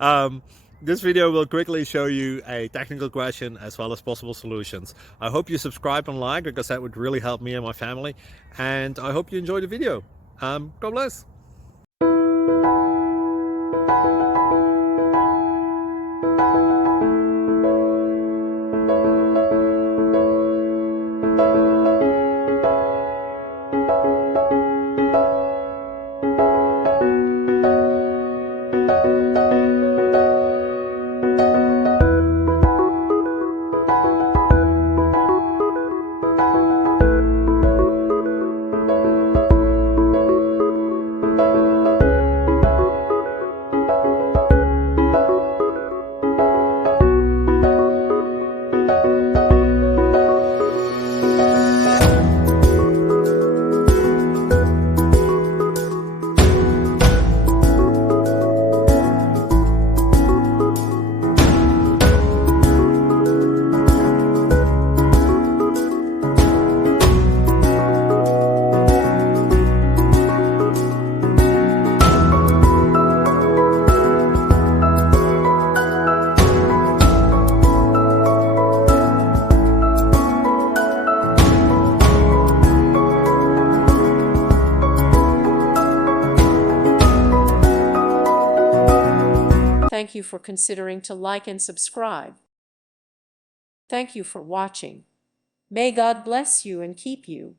um, this video will quickly show you a technical question as well as possible solutions. I hope you subscribe and like, because that would really help me and my family. And I hope you enjoy the video. God bless. Thank you for considering to like and subscribe. Thank you for watching. May God bless you and keep you.